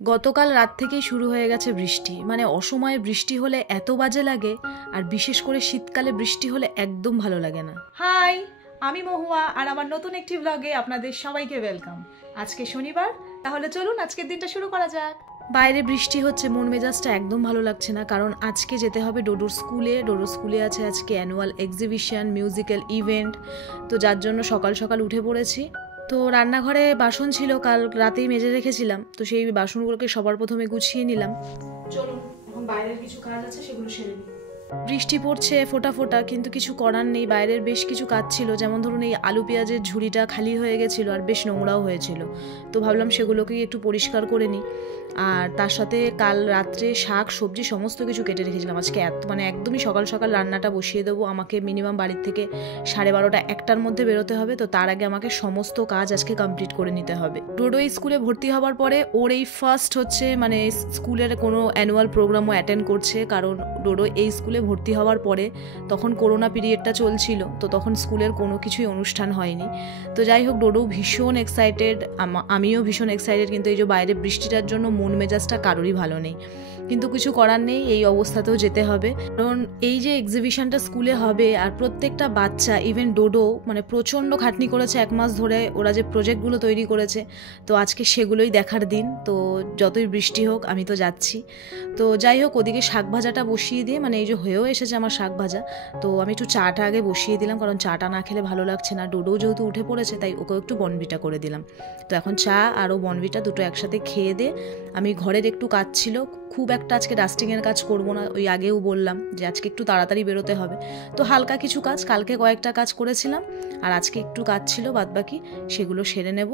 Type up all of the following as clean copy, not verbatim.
গতকাল রাত থেকেই শুরু হয়ে গেছে বৃষ্টি। মানে অসময়ে বৃষ্টি হলে এত বাজে লাগে, আর বিশেষ করে শীতকালে বৃষ্টি হলে একদম ভালো লাগে না। হাই, আমি মহুয়া, আর আমার নতুন একটি ব্লগে আপনাদের সবাইকে ওয়েলকাম। আজকে শনিবার, তাহলে চলুন আজকের দিনটা শুরু করা যাক। বাইরে বৃষ্টি হচ্ছে, মন মেজাজটা একদম ভালো লাগছে না, কারণ আজকে যেতে হবে ডোডোর স্কুলে। ডোডোর স্কুলে আছে আজকে অ্যানুয়াল এক্সিবিশন, মিউজিক্যাল ইভেন্ট। তো যার জন্য সকাল সকাল উঠে পড়েছি। তো রান্নাঘরে বাসন ছিল, কাল রাতেই মেজে রেখেছিলাম, তো সেই বাসনগুলোকে সবার প্রথমে গুছিয়ে নিলাম। চলুন এখন বাইরের কিছু কাজ আছে, সেগুলো সেরে নিই। বৃষ্টি পড়ছে ফোঁটা ফোঁটা, কিন্তু কিছু করার নেই। বাইরের বেশ কিছু কাজ ছিল, যেমন ধরুন এই আলু পেঁয়াজের ঝুড়িটা খালি হয়ে গেছিলো আর বেশ নোংরাও হয়েছিল। তো ভাবলাম সেগুলোকেই একটু পরিষ্কার করে নিই। আর তার সাথে কাল রাত্রে শাক সবজি সমস্ত কিছু কেটে রেখেছিলাম। আজকে একদমই সকাল সকাল রান্নাটা বসিয়ে দেবো। আমাকে মিনিমাম বাড়ির থেকে 12:30 1টার মধ্যে বেরোতে হবে। তো তার আগে আমাকে সমস্ত কাজ আজকে কমপ্লিট করে নিতে হবে। ডোডো এই স্কুলে ভর্তি হওয়ার পরে ওর এই ফার্স্ট হচ্ছে মানে স্কুলের কোনো অ্যানুয়াল প্রোগ্রামও অ্যাটেন্ড করছে, কারণ ডোডো এই স্কুলে ভর্তি হওয়ার পরে তখন করোনা পিরিয়ডটা চলছিল, তো তখন স্কুলের কোনো কিছুই অনুষ্ঠান হয়নি। তো যাই হোক, ডোডো ভীষণ এক্সাইটেড, আমিও ভীষণ এক্সাইটেড, কিন্তু এই যে বাইরে বৃষ্টিটার জন্য মন মেজাজটা কারোরই ভালো নেই। কিন্তু কিছু করার নেই, এই অবস্থাতেও যেতে হবে। কারণ এই যে এক্সিবিশনটা স্কুলে হবে, আর প্রত্যেকটা বাচ্চা ইভেন ডোডো মানে প্রচণ্ড খাটনি করেছে 1 মাস ধরে। ওরা যে প্রজেক্টগুলো তৈরি করেছে, তো আজকে সেগুলোই দেখার দিন। তো যতই বৃষ্টি হোক আমি তো যাচ্ছি। তো যাই হোক, ওদিকে শাক ভাজাটা বসিয়ে দিয়ে, মানে এই যে হয়েও এসেছে আমার শাক ভাজা, তো আমি একটু চাটা আগে বসিয়ে দিলাম, কারণ চাটা না খেলে ভালো লাগছে না। ডোডো যেহেতু উঠে পড়েছে, তাই ওকেও একটু বনভিটা করে দিলাম। তো এখন চা আর ও বনভিটা দুটো একসাথে খেয়ে দিয়ে আমি ঘরের একটু কাজ ছিল, খুব একটা আজকে ডাস্টিংয়ের কাজ করব না। ওই আগেও বললাম যে আজকে একটু তাড়াতাড়ি বেরোতে হবে, তো হালকা কিছু কাজ, কালকে কয়েকটা কাজ করেছিলাম, আর আজকে একটু কাজ ছিল বাদবাকি, সেগুলো সেরে নেব।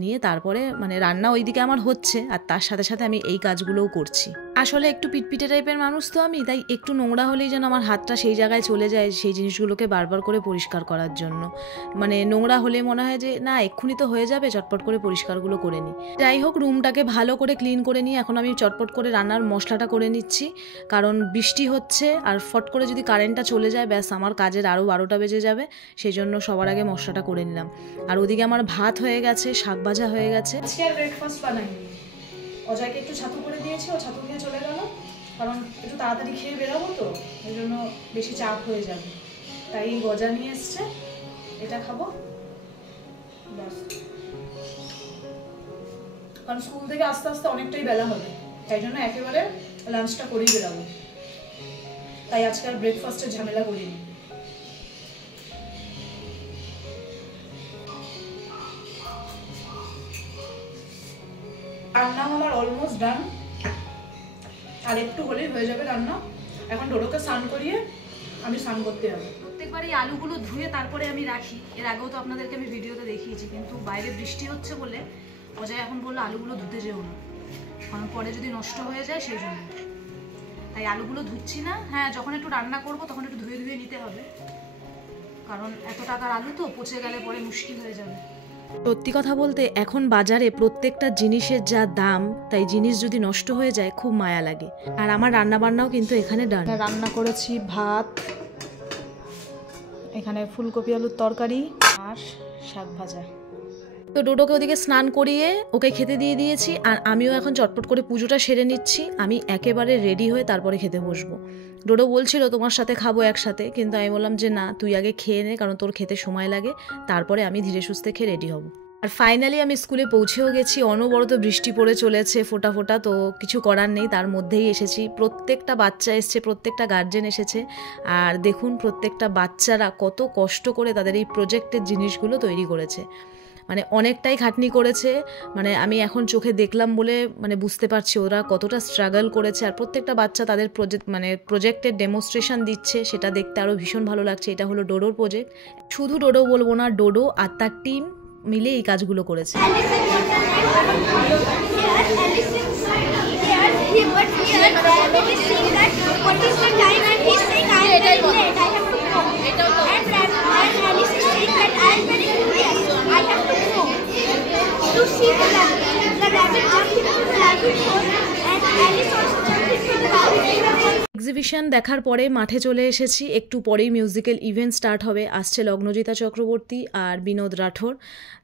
নিয়ে তারপরে মানে রান্না ওইদিকে আমার হচ্ছে, আর তার সাথে সাথে আমি এই কাজগুলোও করছি। আসলে একটু পিটপিটে টাইপের মানুষ তো আমি, তাই একটু নোংরা হলেই যেন আমার হাতটা সেই জায়গায় চলে যায়, সেই জিনিসগুলোকে বারবার করে পরিষ্কার করার জন্য। মানে নোংরা হলে মনে হয় যে না, এক্ষুনি তো হয়ে যাবে, চটপট করে পরিষ্কারগুলো করে নিই। যাই হোক, রুমটাকে ভালো করে ক্লিন করে নিই। এখন আমি চটপট করে রান্নার মশলাটা করে নিচ্ছি, কারণ বৃষ্টি হচ্ছে, আর ফট করে যদি কারেন্টটা চলে যায়, ব্যাস আমার কাজের আরও 12টা বেজে যাবে। সেই জন্য সবার আগে মশলাটা করে নিলাম। আর ওদিকে আমার ভাত হয়ে গেছে, শাক ভাজা হয়ে গেছে। আজকে আর ব্রেকফাস্ট বানাইনি, অজয়কে একটু ছাতু করে দিয়েছি, ও ছাতু নিয়ে চলে গেল, কারণ একটু তাড়াতাড়ি খেয়ে বেরোবো, তো এই জন্য বেশি চাপ হয়ে যাবে। তাই গজা নিয়ে এসছে, এটা খাবো ব্যাস। কারণ স্কুল থেকে আস্তে আস্তে অনেকটাই বেলা হবে, তাই জন্য একেবারে লাঞ্চটা করেই বেরাবো। তাই আজকে আর ব্রেকফাস্টের ঝামেলা করিনি। রান্না আমার অলমোস্ট ডান, আর একটু হলেই হয়ে যাবে রান্না। এখন ডোডোকে স্নান করিয়ে আমি স্নান করতে যাবো। প্রত্যেকবার এই আলুগুলো ধুয়ে তারপরে আমি রাখি, এর আগেও তো আপনাদেরকে আমি ভিডিওতে দেখিয়েছি, কিন্তু বাইরে বৃষ্টি হচ্ছে বলে অজয় এখন বললো আলুগুলো ধুতে যেও না, কারণ পরে যদি নষ্ট হয়ে যায় সেই জন্য। তাই আলুগুলো ধুচ্ছি না। হ্যাঁ, যখন একটু রান্না করবো তখন একটু ধুয়ে ধুয়ে নিতে হবে, কারণ এত টাকার আলু তো পচে গেলে পরে মুশকিল হয়ে যাবে। সত্যি কথা বলতে এখন বাজারে প্রত্যেকটা জিনিসের যা দাম, তাই জিনিস যদি নষ্ট হয়ে যায় খুব মায়া লাগে। আর আমার রান্না বান্নাও কিন্তু এখানে ডান। রান্না করেছি ভাত, এখানে ফুলকপি আলুর তরকারি আর শাক ভাজা। তো ডোডোকে ওদিকে স্নান করিয়ে ওকে খেতে দিয়ে দিয়েছি, আর আমিও এখন চটপট করে পুজোটা সেরে নিচ্ছি। আমি একেবারে রেডি হয়ে তারপরে খেতে বসবো। ডোডো বলছিল তোমার সাথে খাবো একসাথে, কিন্তু আমি বললাম যে না, তুই আগে খেয়ে নে, কারণ তোর খেতে সময় লাগে, তারপরে আমি ধীরে সুস্থে খেয়ে রেডি হব। আর ফাইনালি আমি স্কুলে পৌঁছেও গেছি। অনবরত বৃষ্টি পড়ে চলেছে ফোঁটা ফোঁটা, তো কিছু করার নেই, তার মধ্যেই এসেছি। প্রত্যেকটা বাচ্চা এসছে, প্রত্যেকটা গার্জেন এসেছে, আর দেখুন প্রত্যেকটা বাচ্চারা কত কষ্ট করে তাদের এই প্রজেক্টের জিনিসগুলো তৈরি করেছে। মানে অনেকটাই খাটনি করেছে, মানে আমি এখন চোখে দেখলাম বলে মানে বুঝতে পারছি ওরা কতটা স্ট্রাগল করেছে। আর প্রত্যেকটা বাচ্চা তাদের প্রজেক্টের ডেমনস্ট্রেশন দিচ্ছে, সেটা দেখতে আরও ভীষণ ভালো লাগছে। এটা হলো ডোডোর প্রজেক্ট। শুধু ডোডো বলবো না, ডোডো আর তার টিম মিলে এই কাজগুলো করেছে। To see the rabbit jumped into the rabbit hole, and Alice also jumped into the rabbit hole. Exhibition দেখার পরে মাঠে চলে এসেছি, একটু পরেই মিউজিক্যাল ইভেন্ট স্টার্ট হবে, আসছে লগ্নজিতা চক্রবর্তী আর বিনোদ রাঠোর।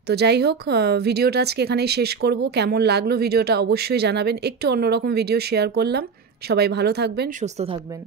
তো যাই হোক, ভিডিওটা আজকে এখানেই শেষ করব। কেমন লাগলো ভিডিওটা অবশ্যই জানাবেন, একটু অন্যরকম ভিডিও শেয়ার করলাম। সবাই ভালো থাকবেন, সুস্থ থাকবেন।